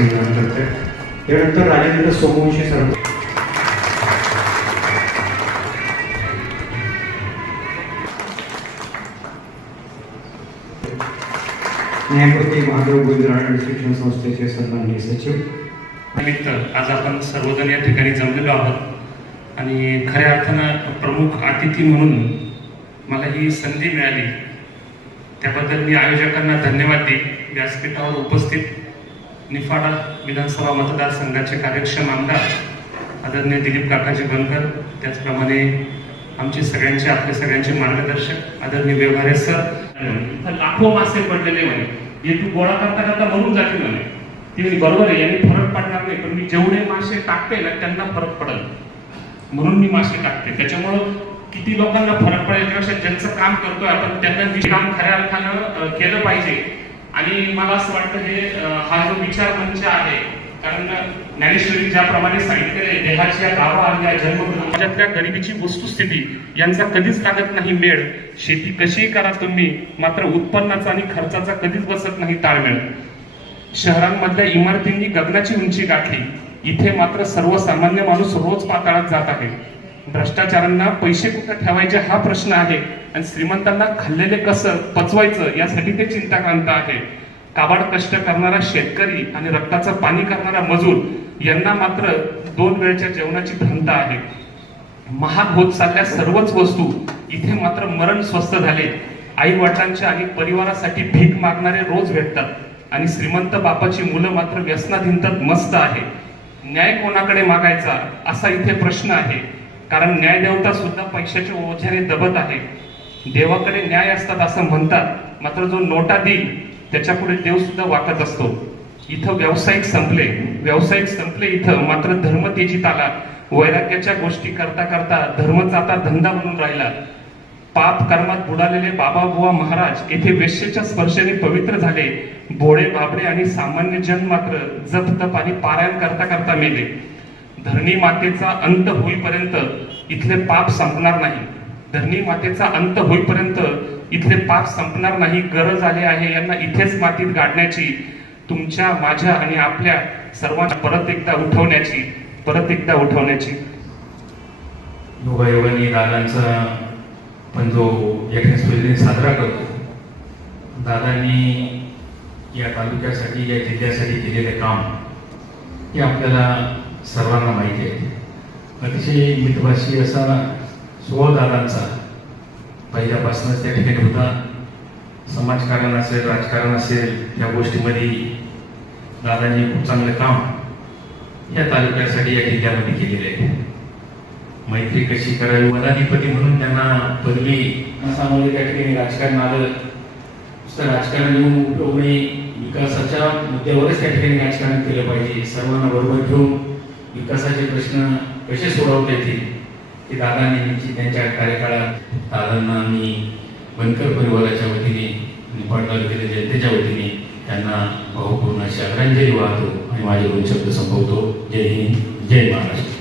ते. विधान करतात त्यानंतर राजेंद्र सोमवंशी सर. न्यायमूर्ती महादेव गुजराण शिक्षण संस्थेचे सन्माननीय सचिव. निमित्त आज आपण सर्वजण या ठिकाणी जमलेलो आहोत. आणि खऱ्या अर्थानं प्रमुख अतिथी म्हणून मला ही संधी मिळाली. त्याबद्दल मी आयोजकांना धन्यवाद देईन. व्यासपीठावर उपस्थित निफाडा विधानसभा मतदारसंघाचे कार्यक्षम आमदार आदरणीय दिलीप काकाजी बनकर त्याचप्रमाणे आमचे सगळ्यांचे आपले सगळ्यांचे मार्गदर्शक आदरणीय व्यवहारे सर. लाखो मासे पडलेले म्हणे. हे तू गोळा करता करता मरून जातील म्हणे. ते बरोबर आहे यांनी फरक पडणार नाही पण मी जेवढे मासे टाकते ना त्यांना फरक पडेल. म्हणून मी मासे टाकते. त्याच्यामुळं किती लोकांना फरक पडेल त्यापेक्षा ज्यांचं काम करतोय आपण त्यांना काम खऱ्या अर्थानं केलं पाहिजे. आणि मला असं वाटतं हे हा जो विचार मंच आहे कारण ज्ञानेश्वरी ज्याप्रमाणे सांगितले देहाची या गावा आणि या जन्म गरिबीची वस्तुस्थिती यांचा कधीच लागत नाही मेळ. शेती कशीही करा तुम्ही मात्र उत्पन्नाचा आणि खर्चाचा कधीच बसत नाही ताळमेळ शहरांमधल्या इमारतींनी गगनाची उंची गाठली. इथे मात्र सर्वसामान्य माणूस रोज पाताळात जात आहे. भ्रष्टाचारांना पैसे कुठं ठेवायचे हा प्रश्न आहे. आणि श्रीमंतांना खाल्लेले कसं पचवायचं यासाठी ते चिंताक्रांत आहे. काबाड कष्ट करणारा शेतकरी आणि रक्ताचं पाणी करणारा मजूर यांना मात्र दोन वेळच्या जेवणाची भ्रांत आहे. महाग होत चालल्या सर्वच वस्तू इथे मात्र मरण स्वस्त झाले. आई वडिलांच्या आणि परिवारासाठी भीक मागणारे रोज भेटतात. आणि श्रीमंत बापाची मुलं मात्र व्यसनाधीनतात मस्त आहे. न्याय कोणाकडे मागायचा असा इथे प्रश्न आहे. कारण न्यायदेवता सुद्धा पैशाच्या ओझ्याने दबत आहे. देवाकडे न्याय असतात असं म्हणतात. मात्र जो नोटा देईल त्याच्यापुढे देव सुद्धा वाकत असतो. इथं व्यावसायिक संपले. व्यावसायिक संपले इथं. मात्र धर्म तेजीत आला. वैराग्याच्या गोष्टी करता करता धर्मचा आता धंदा बनून राहिला. पाप कर्मात बुडालेले बाबा बुवा महाराज येथे वेश्येच्या स्पर्शाने पवित्र झाले. भोळे बाबडे आणि सामान्य जन मात्र जप तप आणि पारायण करता करता मेले. धरणी मातेचा अंत होईपर्यंत इथले पाप संपणार नाही. धरणी मातेचा अंत होईपर्यंत इथले पाप संपणार नाही गरज आली आहे यांना इथेच मातीत गाडण्याची तुमच्या माझ्या आणि आपल्या सर्वांना परत एकदा उठवण्याची परत एकदा उठवण्याची. योगायोगाने दादांचा पण जो यज्ञस्पर्धेने साजरा करतो दादांनी या तालुक्यासाठी या जिल्ह्यासाठी केलेले काम हे आपल्याला सर्वांना माहिती आहे. अतिशय मितभाषी असा स्वभाव पहिल्यापासूनच त्या ठिकाणी होता. समाजकारण असेल राजकारण असेल या गोष्टीमध्ये दादांनी खूप चांगलं काम या तालुक्यासाठी या जिल्ह्यामध्ये केलेले आहे. मैत्री कशी करावी? वनाधिपती म्हणून त्यांना पदवी नसामुळे त्या ठिकाणी राजकारण आलं. नुसतं राजकारण येऊन उपयोगणे विकासाच्या मुद्द्यावरच त्या ठिकाणी राजकारण केलं पाहिजे. सर्वांना बरोबर घेऊन विकासाचे प्रश्न कसे सोडवता येतील? ते दादांनी त्यांच्या कार्यकाळात दादांना मी बनकर परिवाराच्या वतीने निफाड तालुक्याच्या जनतेच्या वतीने त्यांना भावपूर्ण अशी आदरांजली वाहतो आणि माझे दोन शब्द संपवतो. जय हिंद जय महाराष्ट्र.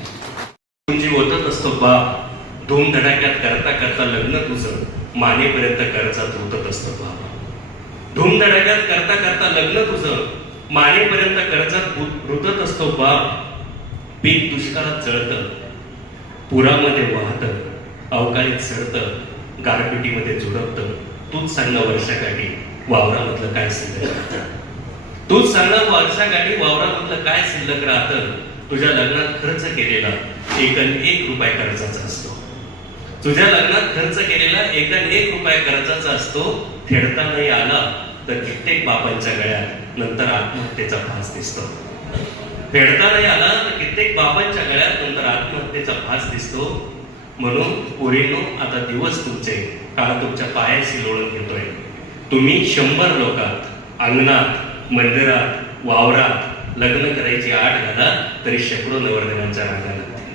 म्हणजे ओतत असतो बाप धूमधडाक्यात करता करता लग्न तुझं. मानेपर्यंत कर्जात होतत असतो बाप धूमधडाक्यात करता करता लग्न तुझं. मानेपर्यंत कर्जात रुतत असतो बाप पीक दुष्काळात जळतं पुरामध्ये वाहतं अवकाळीत सडतं गारपिटीमध्ये झुडपतं तूच सांगा वर्षाकाठी वावरामधलं काय शिल्लक राहतं. तूच सांगा वर्षाकाठी वावरामधलं काय शिल्लक राहतं. तुझ्या लग्नात खर्च केलेला एकन एक रुपये कर्जाचा असतो. तुझ्या लग्नात खर्च केलेला एकन एक रुपये कर्जाचा असतो. फेडता नाही आला तर कित्येक बापांच्या गळ्यात नंतर आत्महत्येचा फास दिसतो. फेडता नाही आला तर कित्येक बाबांच्या गळ्यात नंतर आत्महत्येचा भास दिसतो. म्हणून पोरीनो आता दिवस तुमचे. काळ तुमच्या पायाशी लोळून घेतोय. तुम्ही शंभर लोकात अंगणात मंदिरात वावरात लग्न करायची आठ घाला तरी शेकडो नवरदेवांच्या रांगा लागतील.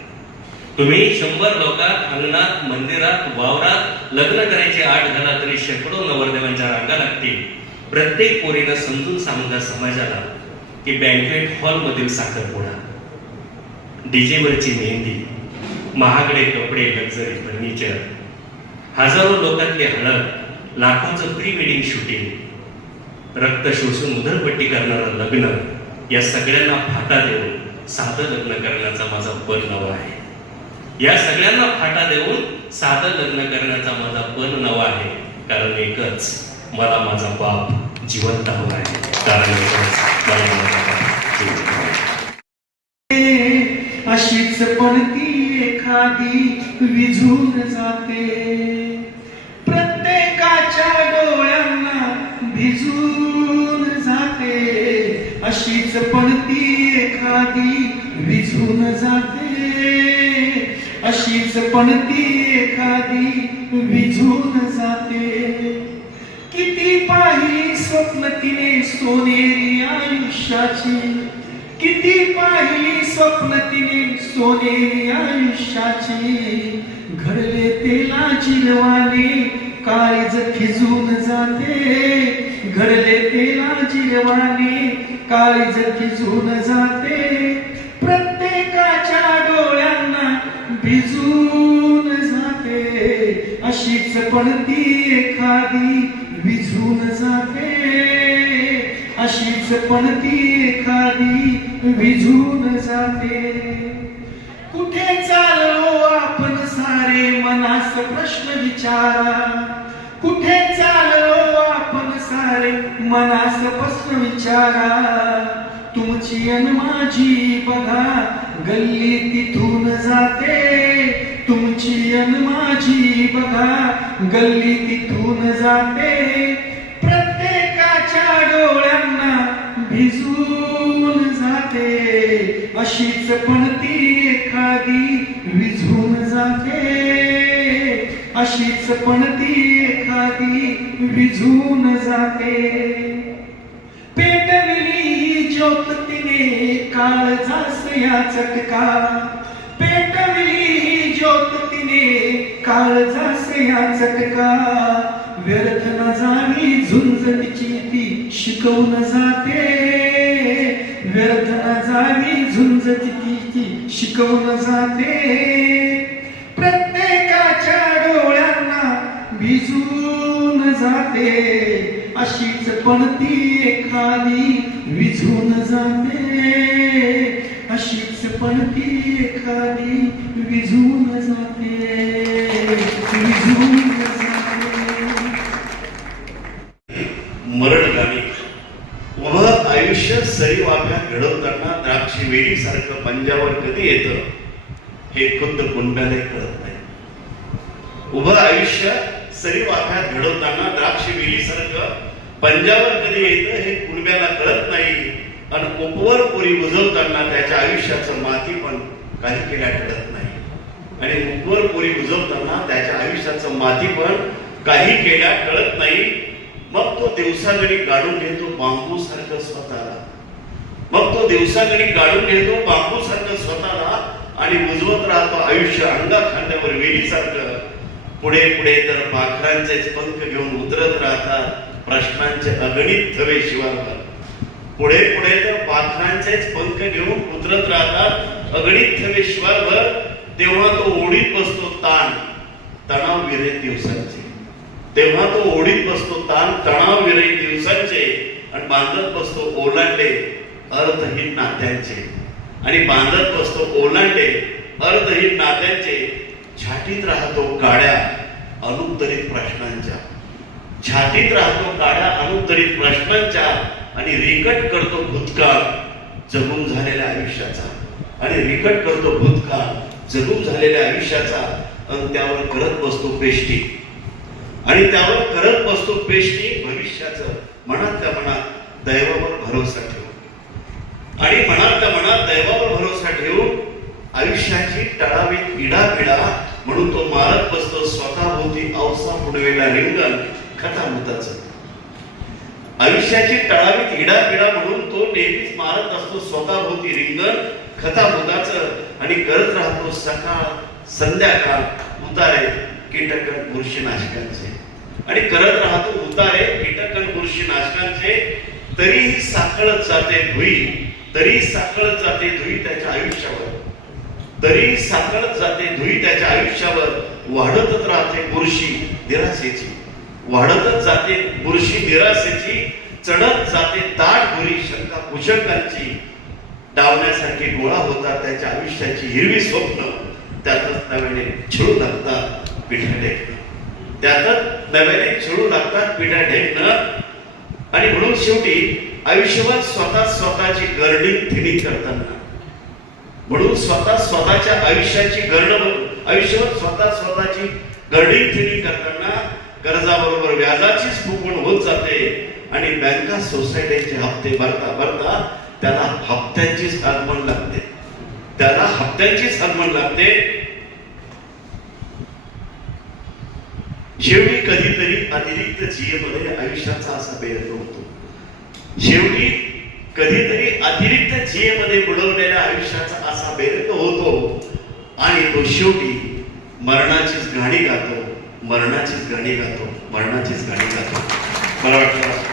तुम्ही शंभर लोकात अंगणात मंदिरात वावरात लग्न करायची आठ घाला तरी शेकडो नवरदेवांच्या रांगा लागतील. प्रत्येक पोरीनं समजून सांगा समाजाला की बँकेट हॉल मधील साखरपुडा डीजे वरची मेहंदी महागडे कपडे लक्झरी फर्निचर हजारो लोकांतली हळद लाखोचं प्री वेडिंग शूटिंग रक्त शोषून उधळपट्टी करणारं लग्न या सगळ्यांना फाटा देऊन साधं लग्न करण्याचा माझा पण नवा आहे. या सगळ्यांना फाटा देऊन साधं लग्न करण्याचा माझा पण नवा आहे. कारण एकच मला माझा बाप जिवंत हवा आहे. कारण एकच. अशीच पण ती एखादी विझून जाते. प्रत्येकाच्या डोळ्यांना भिजून जाते. अशीच पण ती एखादी विझून जाते. अशीच पण ती एखादी विझून जाते. स्वप्न तिने सोनेरी आयुष्याची. किती पाहिली स्वप्न तिने सोनेरी आयुष्याची. घडले तेला जिरवाने काळीज खिजून जाते. घडले तेला जिरवाने काळीज खिजून जाते. प्रत्येकाच्या डोळ्यांना भिजून जाते. अशीच पण ती एखादी विझून जाते अशीच पण ती एखादी विझून जाते. कुठे चाललो आपण सारे मनास प्रश्न विचारा. कुठे चाललो आपण सारे मनास प्रश्न विचारा. तुमची अन माझी बघा गल्ली तिथून जाते. तुमची अन माझी बघा गल्ली तिथून जाते. प्रत्येकाच्या डोळ्यांना भिजून जाते. अशीच पण ती एखादी विझून जाते. अशीच पण ती एखादी विझून जाते. पेटविली ज्योत तिने काळजास या चटका. पेटविली ही ज्योत तिने काळजास या चटका. व्यर्थ न जावी झुंज तिची ती शिकवून जाते. व्यर्थ न जावी झुंज तिची ती शिकवून जाते. प्रत्येकाच्या डोळ्यांना भिजून जाते. अशीच पण ती एखादी विझून जाते अशीच पणती एखादी विझून जाते. विझून जाते. मरणगामी उभं आयुष्य सरी वाफ्यात घडवताना द्राक्षी वेलीसारखं पंजावर कधी येतं? हे खुद्द कुंड्यालाही कळत नाही. उभं आयुष्य सरी वाफ्यात घडवताना द्राक्षी वेलीसारखं पंजावर कधी येतं हे कुणब्याला कळत नाही. आणि उपवर पोरी बुजवताना त्याच्या आयुष्याचं माती पण काही केल्या कळत नाही. आणि उपवर पोरी बुजवताना त्याच्या आयुष्याचं माती पण काही केल्या कळत नाही. मग तो दिवसागणी गाडून घेतो बांबू सारखं स्वतःला. मग तो दिवसागणी गाडून घेतो बांबू सारखं स्वतःला आणि बुजवत राहतो आयुष्य अंगा खांद्यावर वेलीसारखं. पुढे पुढे तर पाखरांचेच पंख घेऊन उतरत राहतात. प्रश्नांचे अगणित थवे शिवारवर पुढे पुढे तर पाखरांचेच पंख घेऊन उतरत राहतात अगणित थवे शिवारवर तेव्हा तो ओढीत बसतो ताण तणाव विरहित दिवसांचे. तेव्हा तो ओढीत बसतो ताण तणाव विरहित दिवसांचे. आणि बांधत बसतो ओलांडे अर्थहीन नात्यांचे. आणि बांधत बसतो ओलांडे अर्थहीन नात्यांचे. छाटीत राहतो काळ्या अनुत्तरित प्रश्नांच्या. छातीत राहतो काळ्या अनुत्तरित प्रश्नांच्या आणि रिकट करतो भूतकाळ जगून झालेल्या आयुष्याचा. आणि रिकट करतो भूतकाळ जगून झालेल्या आयुष्याचा आणि त्यावर करत बसतो पेष्टी. आणि त्यावर करत बसतो पेष्टी भविष्याचं मनातल्या मनात दैवावर भरोसा ठेवून. आणि मनातल्या मनात दैवावर भरोसा ठेवून आयुष्याची टळावीत इडापिडा म्हणून तो मारत बसतो स्वतःभोवती अवसा बुडवेला रिंगण कथामृताच आयुष्याची टळावीत इडापिडा म्हणून तो नेहमीच मारत असतो स्वतःभोवती रिंगण खतामुताचं आणि करत राहतो सकाळ संध्याकाळ उतारे कीटकन बुरशीनाशकांचे आणि करत राहतो उतारे कीटकन बुरशीनाशकांचे तरीही साखळत जाते धुई तरी साखळत जाते धुई त्याच्या आयुष्यावर. तरी साखळत जाते धुई त्याच्या आयुष्यावर. वाढतच राहते बुरशी निराशेची. वाढतच जाते बुरशी निराशेची चढत जाते दाट भुरी शंका कुशंकांची डावण्यासारखे गोळा होतात त्याच्या आयुष्याची हिरवी स्वप्न. त्यातच नव्याने छिळू लागतात पिठा ढेकणं. त्यातच नव्याने छिळू लागतात पिठ्या ढेकणं. आणि म्हणून शेवटी आयुष्यभर स्वतः स्वतःची गर्डिंग थिनिंग करताना. म्हणून स्वतः स्वतःच्या आयुष्याची गर्ण आयुष्यभर स्वतः स्वतःची गर्डिंग थिनिंग करताना कर्जाबरोबर व्याजाचीच फुकवण होत जाते. आणि बँका सोसायटीचे हप्ते भरता भरता त्याला हप्त्यांचीच आगमन लागते. त्याला हप्त्यांचीच आगमन लागते. शेवटी कधीतरी अतिरिक्त मध्ये आयुष्याचा असा प्रयत्न होतो शेवटी कधीतरी अतिरिक्त मध्ये बुडवलेल्या आयुष्याचा असा प्रयत्न होतो. आणि तो शेवटी मरणाचीच घाणी गातो. मरणाचीच गाणी गातो मरणाचीच गाणी गातो. मला वाटतं